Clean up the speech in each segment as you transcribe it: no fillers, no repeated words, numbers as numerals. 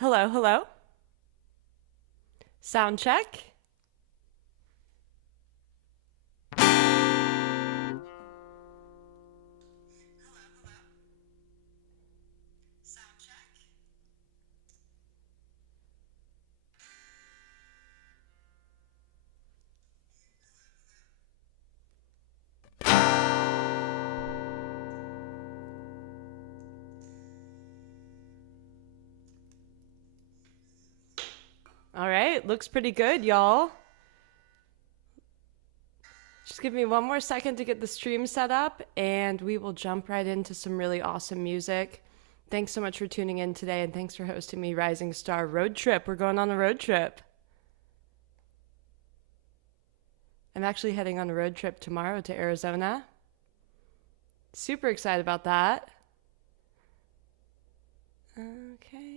Hello, hello. Sound check. All right, looks pretty good, y'all. Just give me one more second to get the stream set up, and we will jump right into some really awesome music. Thanks so much for tuning in today, and thanks for hosting me, Rising Star Road Trip. We're going on a road trip. I'm actually heading on a road trip tomorrow to Arizona. Super excited about that. Okay.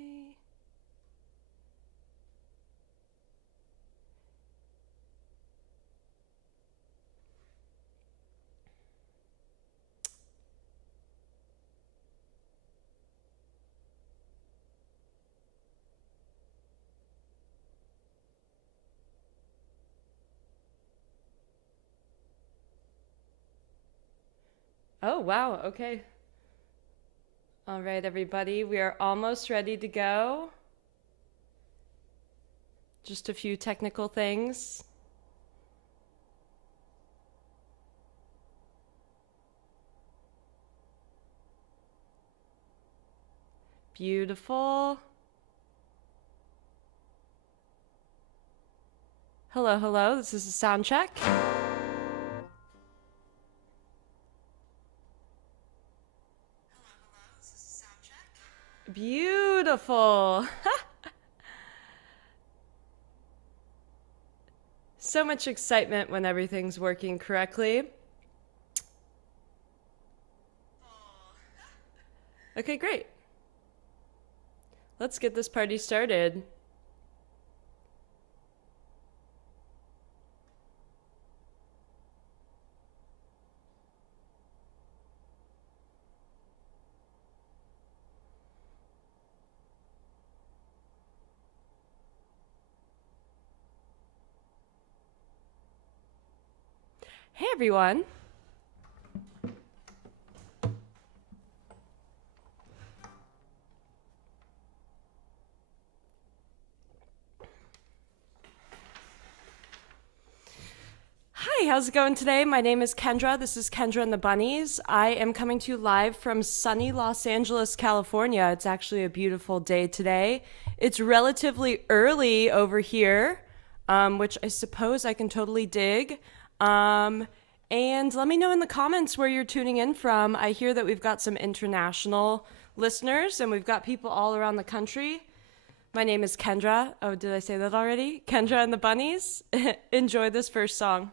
Oh, wow. Okay. All right, everybody. We are almost ready to go. Just a few technical things. Beautiful. Hello, hello. This is a sound check. Beautiful. So much excitement when everything's working correctly. Okay, great. Let's get this party started. Hey, everyone. Hi, how's it going today? My name is Kendra. This is Kendra and the Bunnies. I am coming to you live from sunny Los Angeles, California. It's actually a beautiful day today. It's relatively early over here, which I suppose I can totally dig. And let me know in the comments where you're tuning in from. I hear that we've got some international listeners and we've got people all around the country. My name is Kendra. Oh, did I say that already? Kendra and the Bunnies. Enjoy this first song.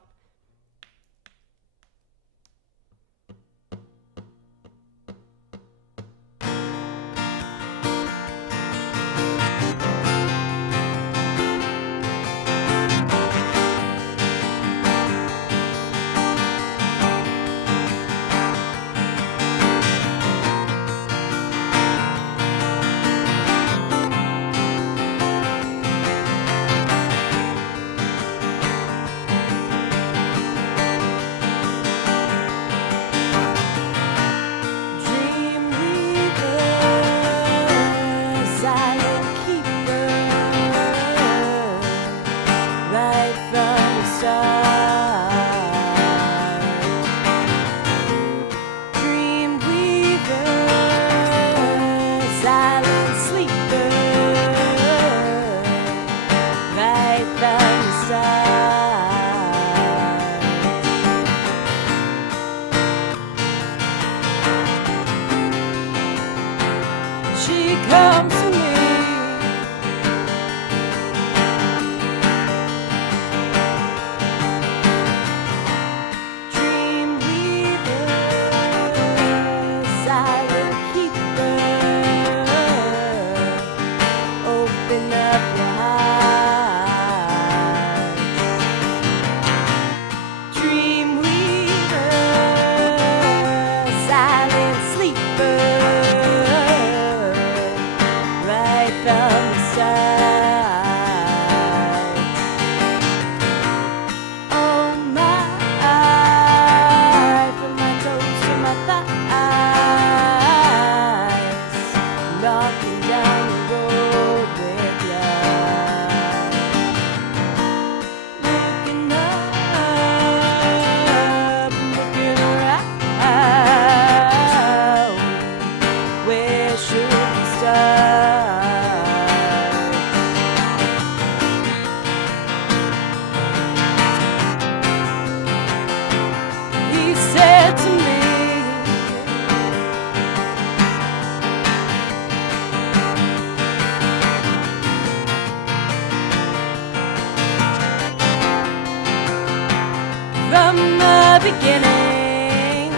beginning.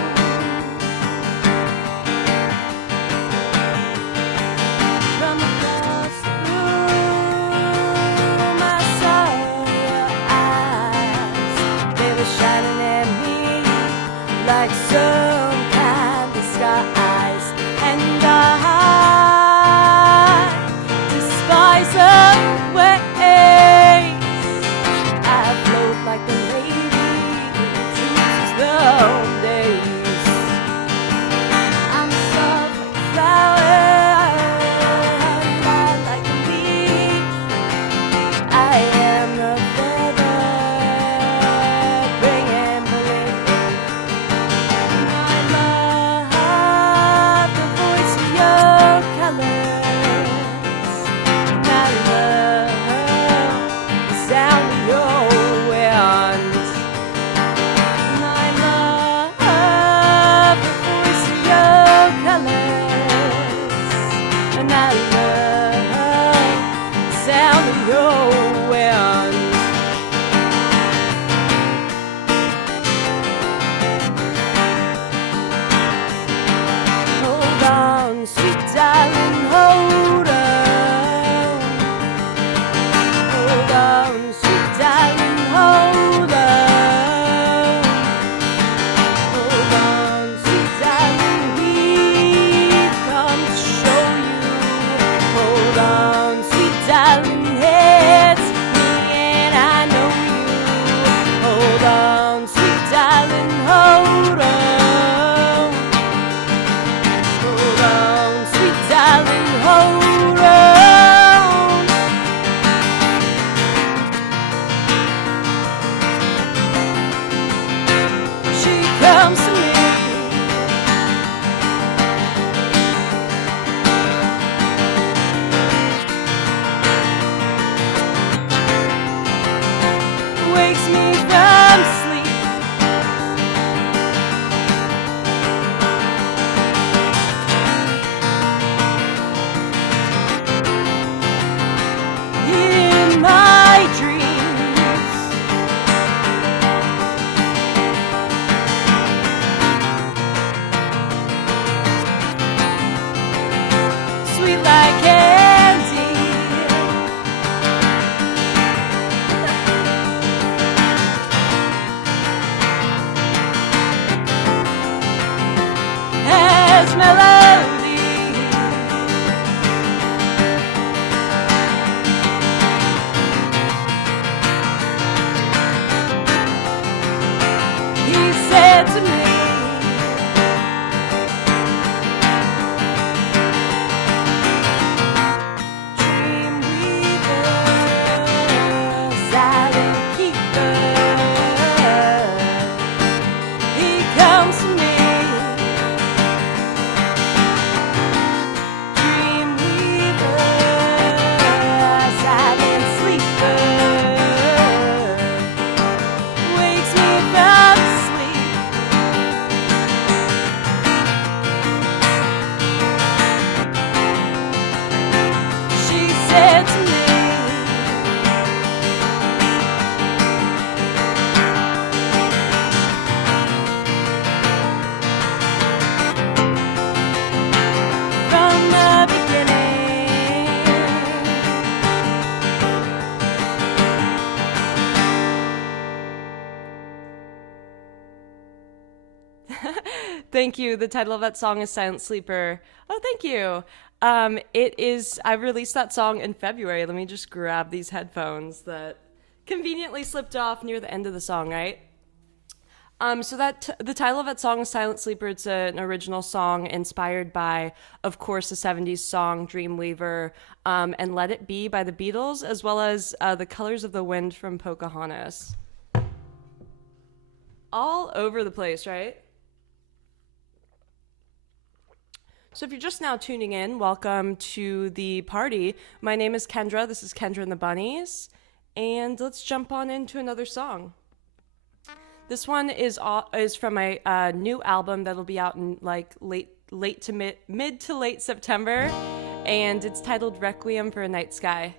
From across the room, I saw your eyes. They were shining at me like some kind of skies, and I despise the waves. I float like the lady who chooses the days. I'm soft like a flower, and light like a leaf. I am the feather bringing relief. I love the voice of your colors, and I love the sound of your winds. And I love the voice of your colors, and I love the sound of your winds. Hold on, sweet darling, hold on. Hold on, sweet darling, hold on. Hold on, sweet darling, we've come to show you. Hold on, sweet darling, it's me and I know you. Hold on, sweet darling, hold on. Hold on, sweet darling, hold on. She comes to me, wakes me from sleep. In my dreams, sweet like candy, has melody. He said to me, dream weaver, silent keeper. He comes to me, dream weaver, silent sleeper, wakes me from sleep. She said to me, from the beginning. Thank you. The title of that song is Silent Sleeper. Oh, thank you. I released that song in February. Let me just grab these headphones that conveniently slipped off near the end of the song, right? The title of that song is Silent Sleeper. It's an original song inspired by, of course, the 70s song Dreamweaver, and Let It Be by the Beatles, as well as The Colors of the Wind from Pocahontas. All over the place, right? So if you're just now tuning in, welcome to the party. My name is Kendra. This is Kendra and the Bunnies. And let's jump on into another song. This one is from my new album that'll be out in like mid to late September, and it's titled Requiem for a Night Sky.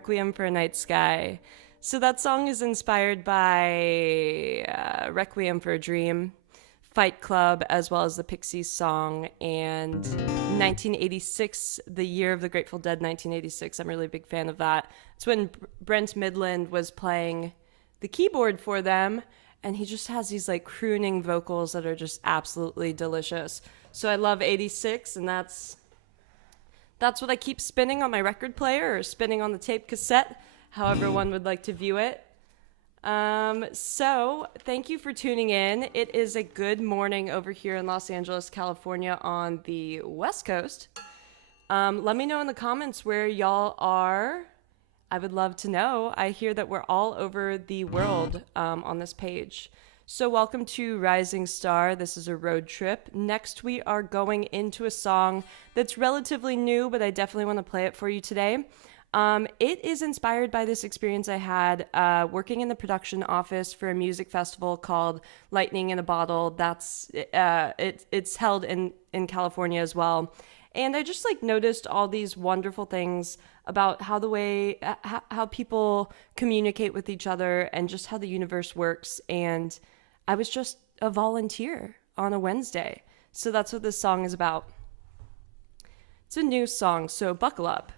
Requiem for a Night Sky. So that song is inspired by Requiem for a Dream, Fight Club, as well as the Pixies song, and 1986, the year of the Grateful Dead, 1986. I'm really a big fan of that. It's when Brent Midland was playing the keyboard for them, and he just has these like crooning vocals that are just absolutely delicious. So I love 86, and that's what I keep spinning on my record player or spinning on the tape cassette, however one would like to view it. So thank you for tuning in. It is a good morning over here in Los Angeles, California on the West Coast. Let me know in the comments where y'all are. I would love to know. I hear that we're all over the world on this page. So welcome to Rising Star. This is a road trip. Next, we are going into a song that's relatively new, but I definitely want to play it for you today. It is inspired by this experience I had working in the production office for a music festival called Lightning in a Bottle. It's held in California as well. And I just like noticed all these wonderful things about how how people communicate with each other and just how the universe works. And I was just a volunteer on a Wednesday. So that's what this song is about. It's a new song, so buckle up.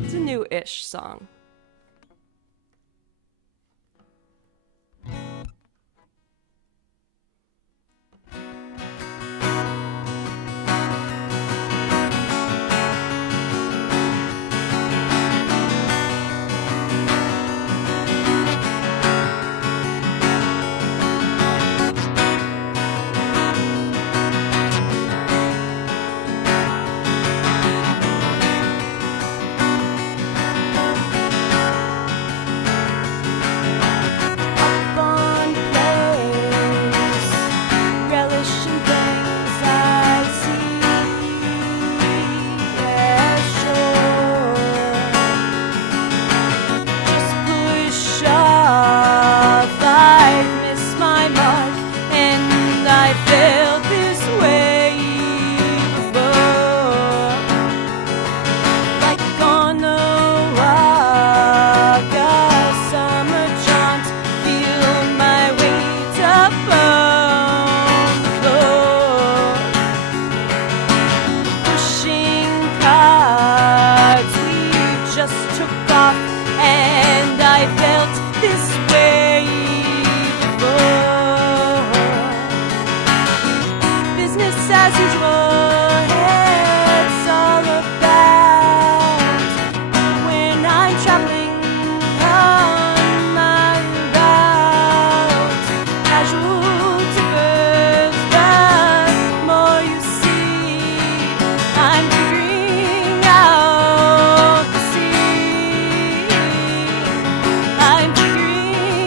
It's a new-ish song. I'm figuring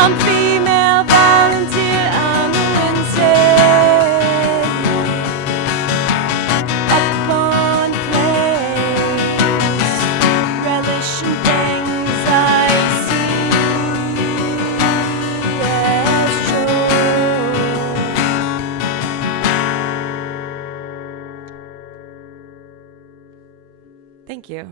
some female volunteer on the Wednesday upon place, relishing things I see as joy. Thank you.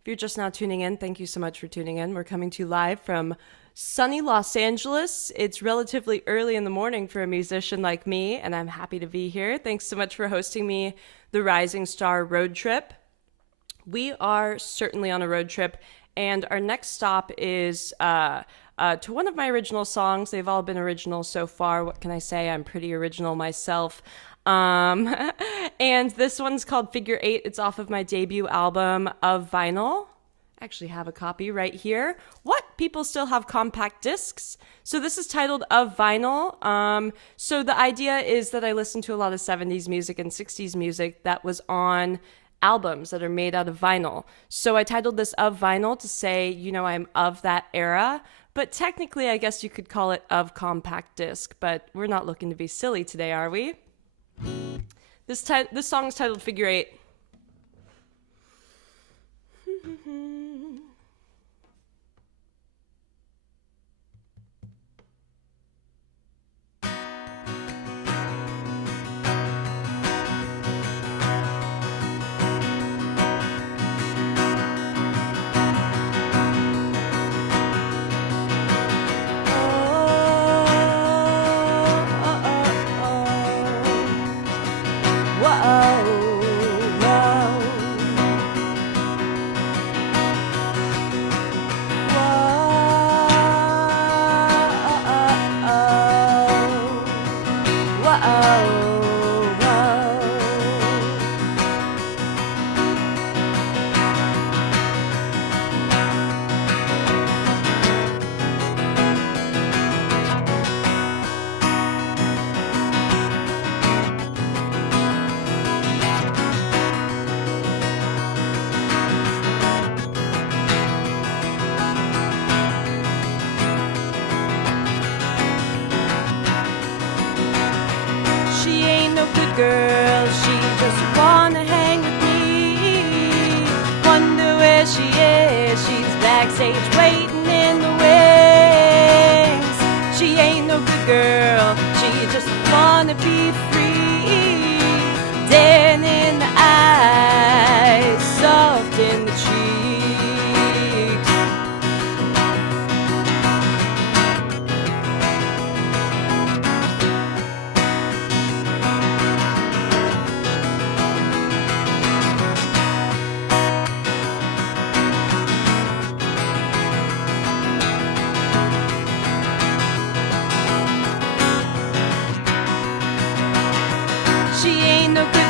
If you're just now tuning in, thank you so much for tuning in. We're coming to you live from sunny Los Angeles. It's relatively early in the morning for a musician like me, and I'm happy to be here. Thanks so much for hosting me the Rising Star Road Trip. We are certainly on a road trip, and our next stop is to one of my original songs. They've all been original so far. What can I say? I'm pretty original myself. And this one's called Figure 8. It's off of my debut album Of Vinyl. I actually have a copy right here. What? People still have compact discs? So this is titled Of Vinyl. So the idea is that I listen to a lot of 70s music and 60s music that was on albums that are made out of vinyl. So I titled this Of Vinyl to say, you know, I'm of that era. But technically, I guess you could call it Of Compact Disc. But we're not looking to be silly today, are we? This song is titled Figure 8. Girl, she just wanna hang with me. Wonder where she is. She's backstage waiting in the wings. She ain't no good girl. She just wanna be free. Daring in the eyes, soft in the cheeks.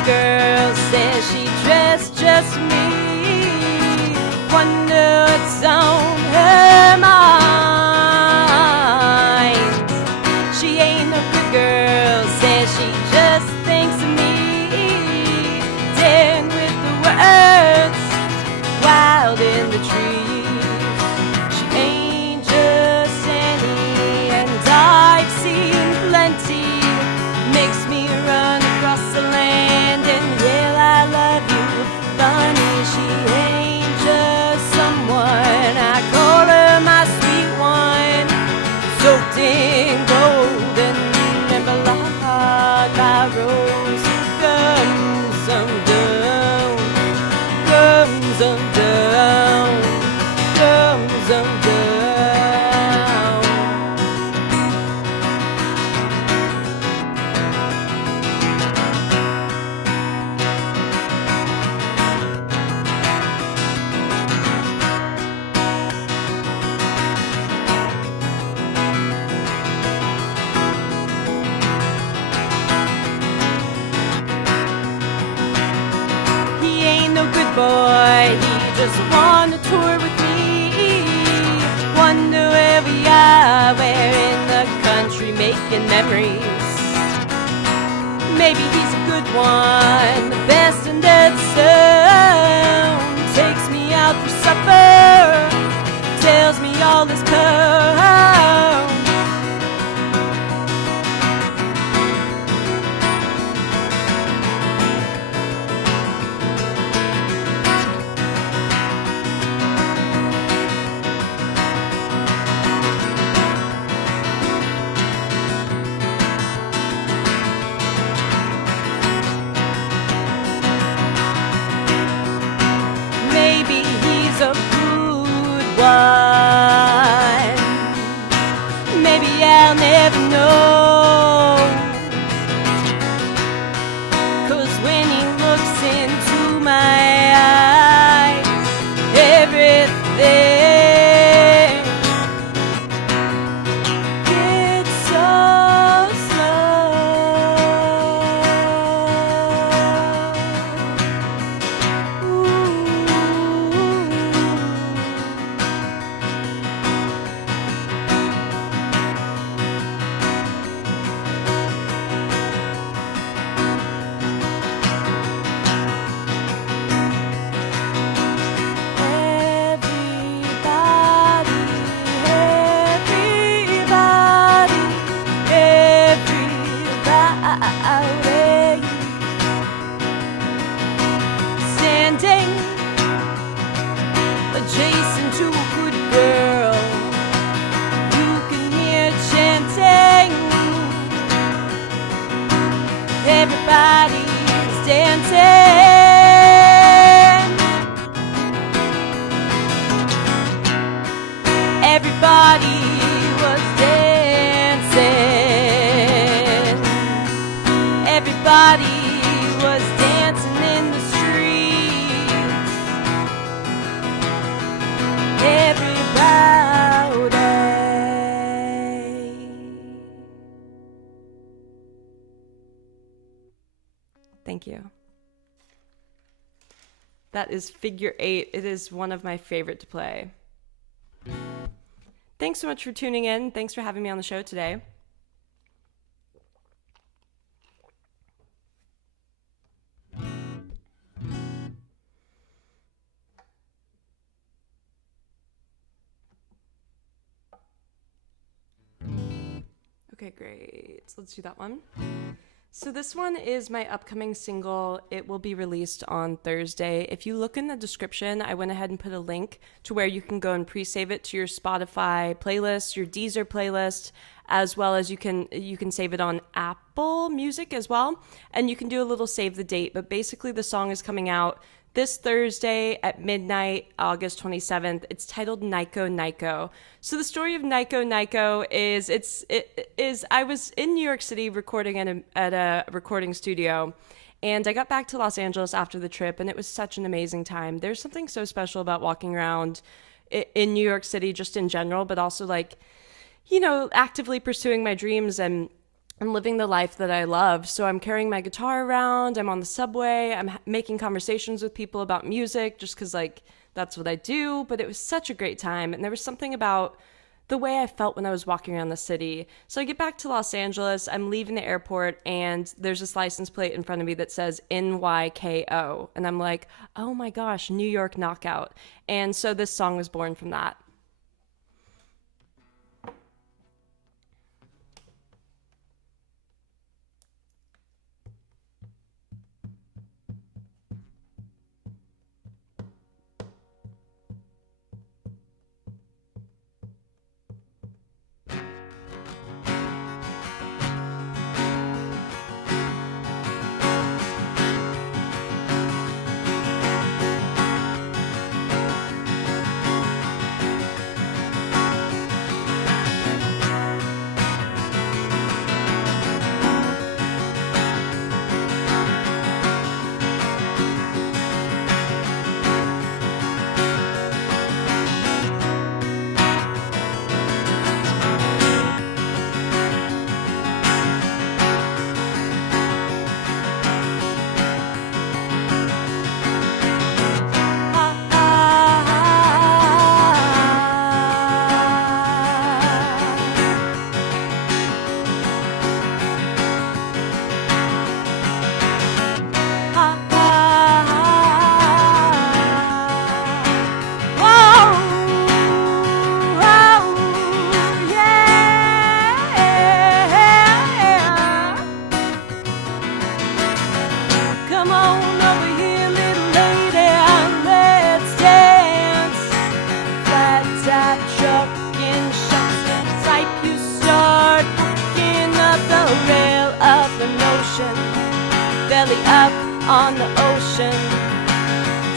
Girl says she dressed just me. Wonder what's on her mind. She ain't no good girl, says she just thinks of me. Daring with the words, wild in the trees. She ain't just any, and I've seen plenty. Makes me run across the land. She ain't just someone, I call her my sweet one. Soaked in golden marmalade by rose. Comes undone, comes undone, comes undone. Boy, he just wanna tour with me. Wonder where we are, where in the country, making memories. Maybe he's a good one, the best under the sun. Takes me out for supper, tells me all his pearls. Maybe I'll never know, 'cause when he looks into my eyes, everything gets so slow. Standing adjacent to a good girl, you can hear chanting. Everybody's dancing. Everybody was dancing. Everybody was dancing in the streets. Everybody. Thank you. That is Figure 8. It is one of my favorite to play. Thanks so much for tuning in. Thanks for having me on the show today. Okay, great. So let's do that one. So this one is my upcoming single. It will be released on Thursday. If you look in the description, I went ahead and put a link to where you can go and pre-save it to your Spotify playlist, your Deezer playlist, as well as you can save it on Apple Music as well. And you can do a little save the date. But basically the song is coming out this Thursday at midnight, August 27th. It's titled Nico Nico. So the story of Nico Nico is I was in New York City recording at a recording studio, and I got back to Los Angeles after the trip, and it was such an amazing time. There's something so special about walking around in New York City just in general, but also like, you know, actively pursuing my dreams and living the life that I love. So I'm carrying my guitar around, I'm on the subway, I'm making conversations with people about music just because like that's what I do. But it was such a great time, and there was something about the way I felt when I was walking around the city. So I get back to Los Angeles, I'm leaving the airport, and there's this license plate in front of me that says NYKO, and I'm like, oh my gosh, New York Knockout. And so this song was born from that. Come on over here, little lady, let's dance. Flat top trucking, shucks the type you start walking up the rail of the notion, belly up on the ocean.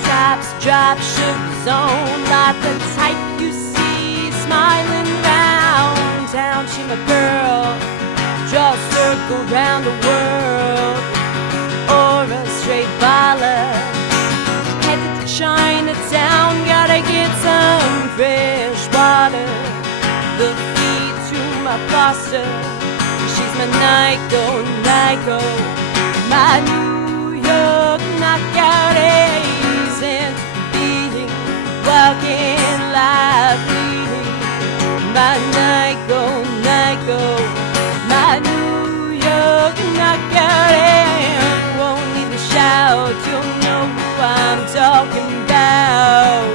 Tops drop, sugar zone, like the type you see smiling round town. She my girl, draw a circle round the world, or a straight baller. Headed to Chinatown, gotta get some fresh water. The key to my foster, she's my Nico, Nico, my New York knockout ace into being, walking lively. My Nico, Nico, my New York knockout ace. Won't need to shout, you'll know who I'm talking about.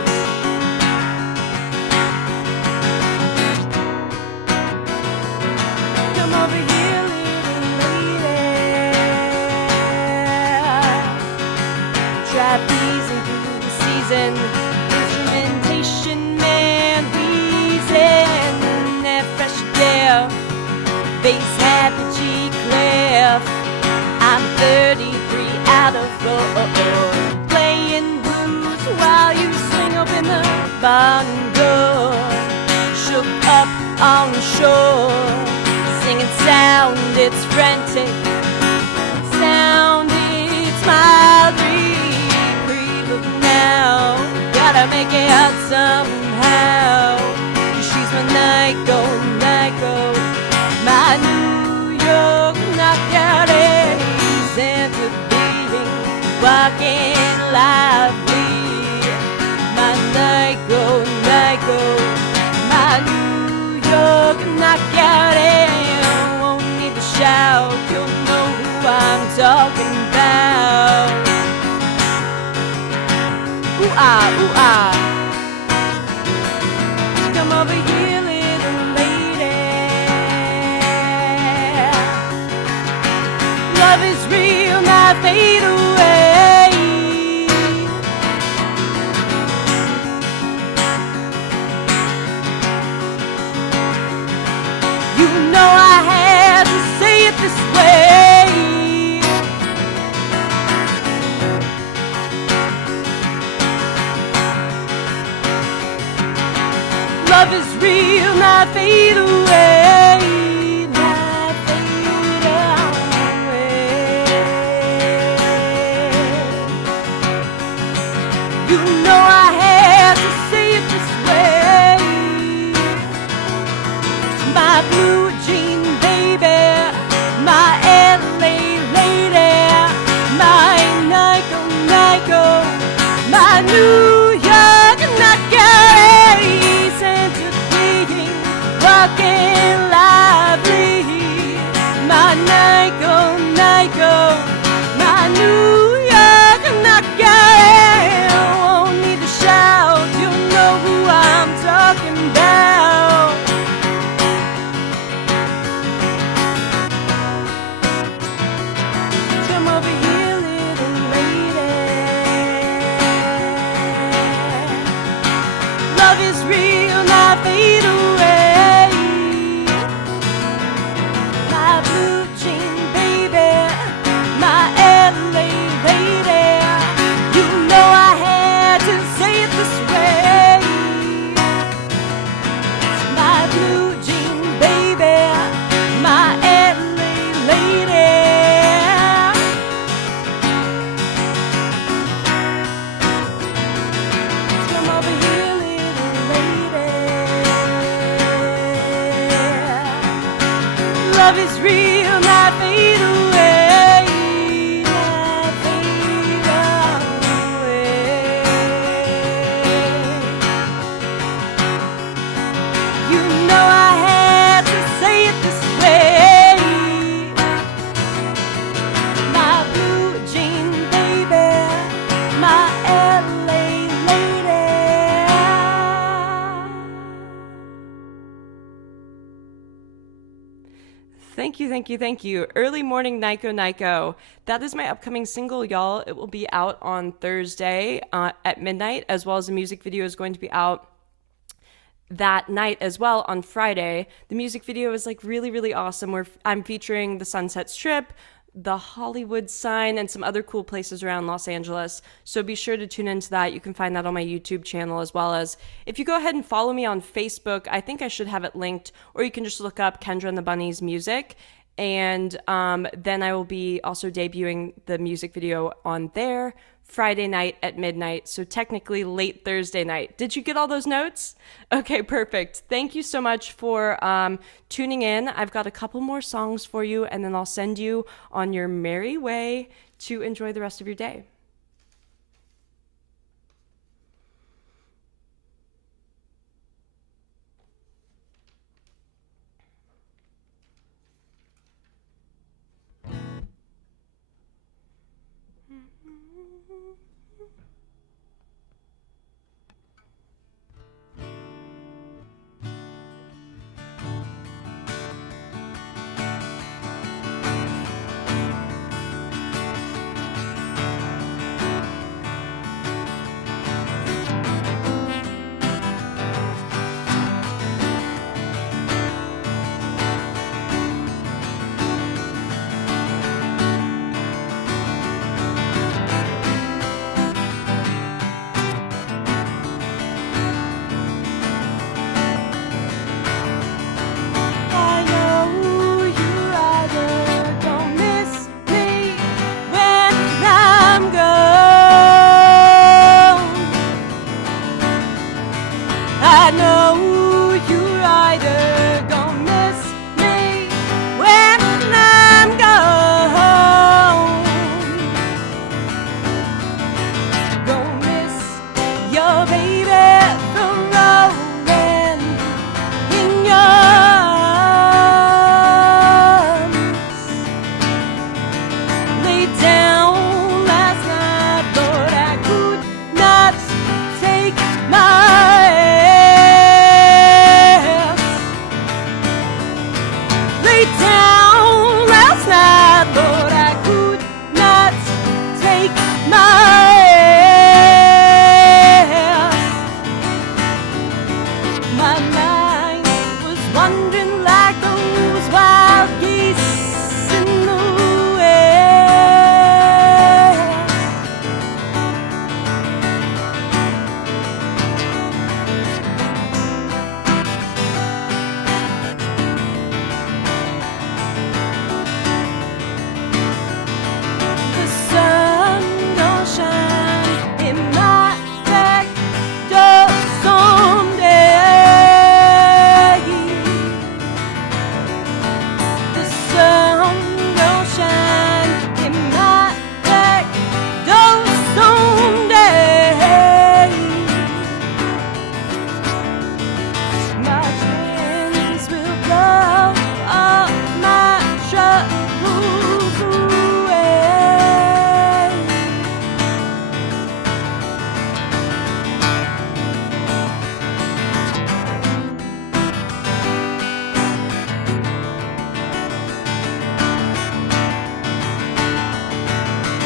Come over here, little lady. Trapezing through the season, instrumentation man wheezing, that fresh air, bass happy G clef. I'm 33 out of 4, playing blues while you swing open the barn door. Shook up on the shore, singing sound, it's frantic. Sound, it's mildly pre-look now. Gotta make it out somehow. She's my Nico, Nico, my New York knockout ace into being, walking lively. My Nico, Nico, my New York knockout ace. Won't need to shout, you'll know who I'm talking about. Ooh ah, ooh ah. Come over here, little lady. Love is real, not fade away. You know I had to say it this way. Love is real, not fade away, not fade away. You know I had to say it this way. My blue jean baby, my LA lady, my Nico, Nico, my New York knockout ace into being, walking you, thank you, thank you. Early Morning Nico Nico. That is my upcoming single, y'all. It will be out on Thursday at midnight, as well as the music video is going to be out that night as well on Friday. The music video is like really, really awesome. I'm featuring the Sunset Strip, the Hollywood sign, and some other cool places around Los Angeles. So be sure to tune into that. You can find that on my YouTube channel, as well as if you go ahead and follow me on Facebook, I think I should have it linked, or you can just look up Kendra and the Bunnies music. And then I will be also debuting the music video on there Friday night at midnight, so technically late Thursday night. Did you get all those notes? Okay, perfect. Thank you so much for tuning in. I've got a couple more songs for you, and then I'll send you on your merry way to enjoy the rest of your day.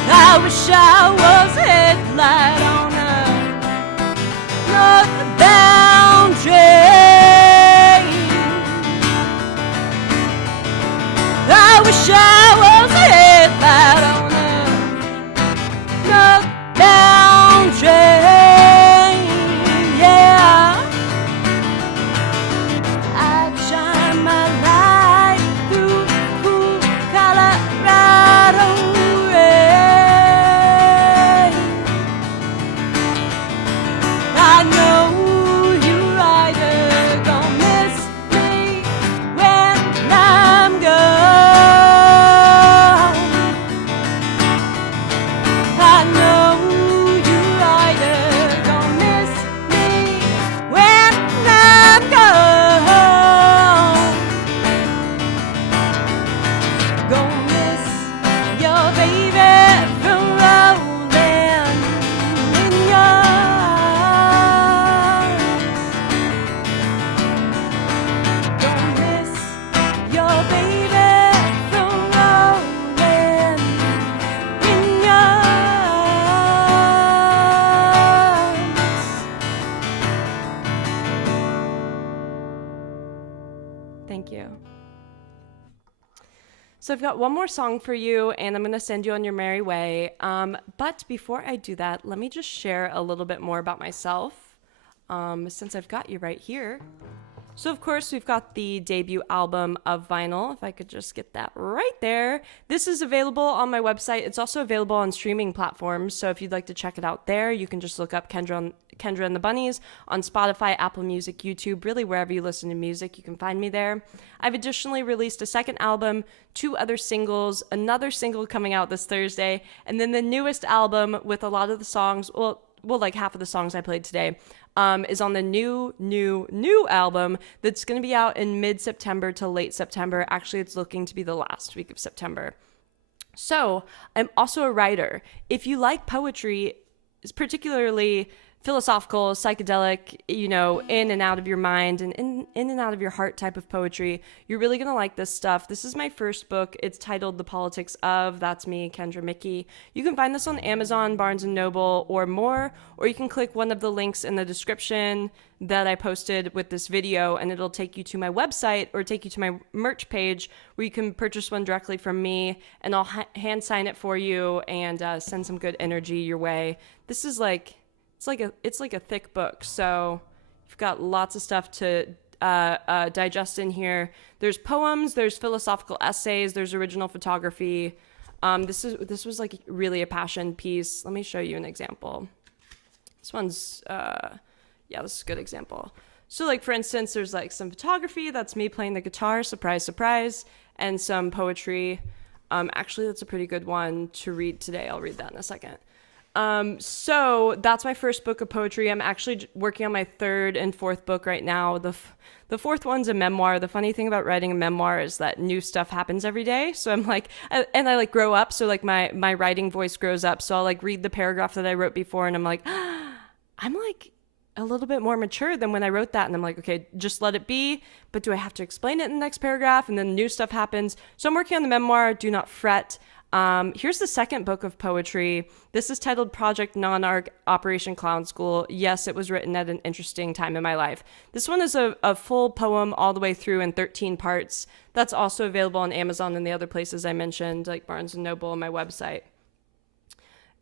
I wish I was a headlight on a northbound train. I wish I was a headlight on a northbound train. Yeah, I'd shine my light through cool Colorado rain. So I've got one more song for you, and I'm going to send you on your merry way. But before I do that, let me just share a little bit more about myself, since I've got you right here. So, of course, we've got the debut album of vinyl, if I could just get that right there. This is available on my website. It's also available on streaming platforms, so if you'd like to check it out there, you can just look up Kendra and the Bunnies on Spotify, Apple Music, YouTube, really wherever you listen to music, you can find me there. I've additionally released a second album, 2 other singles, another single coming out this Thursday, and then the newest album with a lot of the songs, well, like half of the songs I played today, is on the new album that's going to be out in mid-September to late September. Actually, it's looking to be the last week of September. So, I'm also a writer. If you like poetry, particularly philosophical, psychedelic, in and out of your mind and in and out of your heart type of poetry, you're really going to like this stuff. This is my first book. It's titled The Politics of. That's me, Kendra Mickey. You can find this on Amazon, Barnes & Noble, or more, or you can click one of the links in the description that I posted with this video, and it'll take you to my website or take you to my merch page where you can purchase one directly from me, and I'll hand sign it for you and send some good energy your way. This is like... It's like a thick book, so you've got lots of stuff to digest in here. There's poems, there's philosophical essays, there's original photography. This was like really a passion piece. Let me show you an example. This one's this is a good example. So like for instance, there's like some photography. That's me playing the guitar. Surprise, surprise, and some poetry. Actually, that's a pretty good one to read today. I'll read that in a second. So that's my first book of poetry. I'm actually working on my 3rd and 4th book right now. The 4th one's a memoir. The funny thing about writing a memoir is that new stuff happens every day. So I'm like, and I like grow up. So like my writing voice grows up. So I'll like read the paragraph that I wrote before and I'm like, I'm like a little bit more mature than when I wrote that. And I'm like, okay, just let it be. But do I have to explain it in the next paragraph? And then new stuff happens. So I'm working on the memoir. Do not fret. Here's the second book of poetry. This is titled Project Non-Arc Operation Clown School. Yes, it was written at an interesting time in my life. This one is a full poem all the way through in 13 parts. That's also available on Amazon and the other places I mentioned, like Barnes & Noble and my website.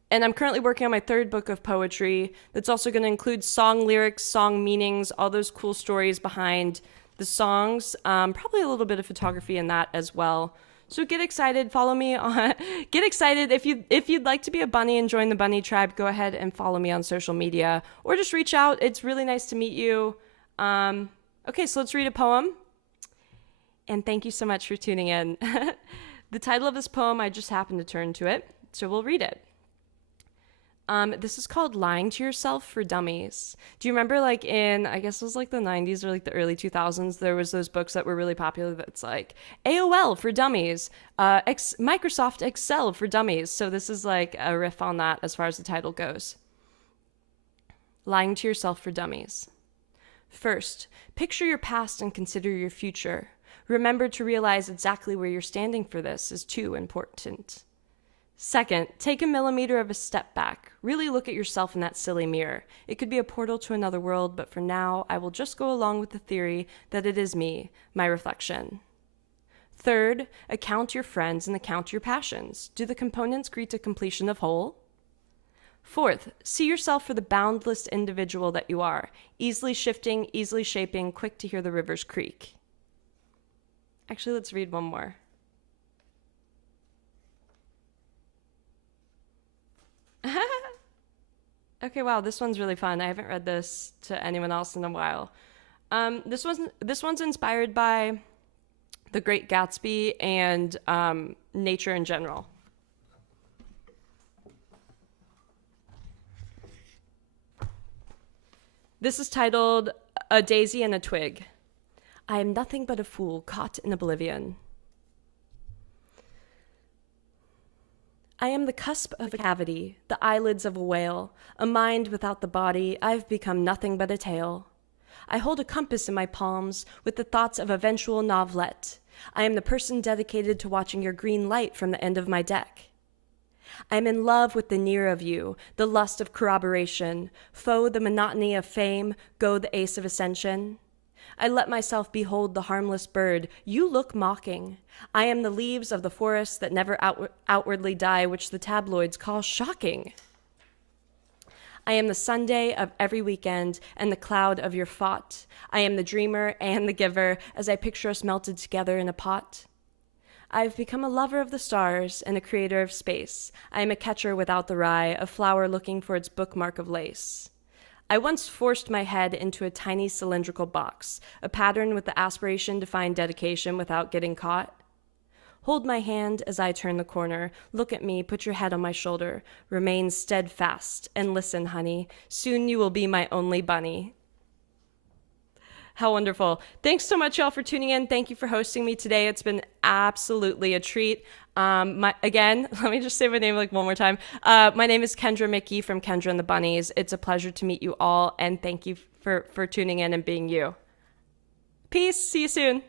And I'm currently working on my 3rd book of poetry that's also going to include song lyrics, song meanings, all those cool stories behind the songs. Probably a little bit of photography in that as well. So get excited, follow me on, get excited. If you'd like to be a bunny and join the bunny tribe, go ahead and follow me on social media or just reach out. It's really nice to meet you. Okay, so let's read a poem. And thank you so much for tuning in. The title of this poem, I just happened to turn to it, so we'll read it. This is called Lying to Yourself for Dummies. Do you remember like in, I guess it was like the 90s or like the early 2000s, there was those books that were really popular that's like AOL for Dummies, Microsoft Excel for Dummies. So this is like a riff on that as far as the title goes. Lying to Yourself for Dummies. First, picture your past and consider your future. Remember to realize exactly where you're standing for this is too important. Second, take a millimeter of a step back. Really look at yourself in that silly mirror. It could be a portal to another world, but for now, I will just go along with the theory that it is me, my reflection. Third, account your friends and account your passions. Do the components agree to completion of whole? Fourth, see yourself for the boundless individual that you are, easily shifting, easily shaping, quick to hear the rivers creak. Actually, let's read one more. Okay, wow, this one's really fun. I haven't read this to anyone else in a while. This one's inspired by The Great Gatsby and nature in general. This is titled A Daisy and a Twig. I am nothing but a fool caught in oblivion. I am the cusp of a cavity, the eyelids of a whale, a mind without the body. I've become nothing but a tale. I hold a compass in my palms with the thoughts of eventual novelette. I am the person dedicated to watching your green light from the end of my deck. I am in love with the near of you, the lust of corroboration, foe the monotony of fame, go the ace of ascension. I let myself behold the harmless bird. You look mocking. I am the leaves of the forest that never outwardly die, which the tabloids call shocking. I am the Sunday of every weekend and the cloud of your thought. I am the dreamer and the giver as I picture us melted together in a pot. I've become a lover of the stars and a creator of space. I am a catcher without the rye, a flower looking for its bookmark of lace. I once forced my head into a tiny cylindrical box, a pattern with the aspiration to find dedication without getting caught. Hold my hand as I turn the corner. Look at me, put your head on my shoulder. Remain steadfast and listen, honey. Soon you will be my only bunny. How wonderful. Thanks so much, y'all, for tuning in. Thank you for hosting me today. It's been absolutely a treat. Again, let me just say my name like one more time. My name is Kendra Mickey from Kendra and the Bunnies. It's a pleasure to meet you all, and thank you for tuning in and being you. Peace. See you soon.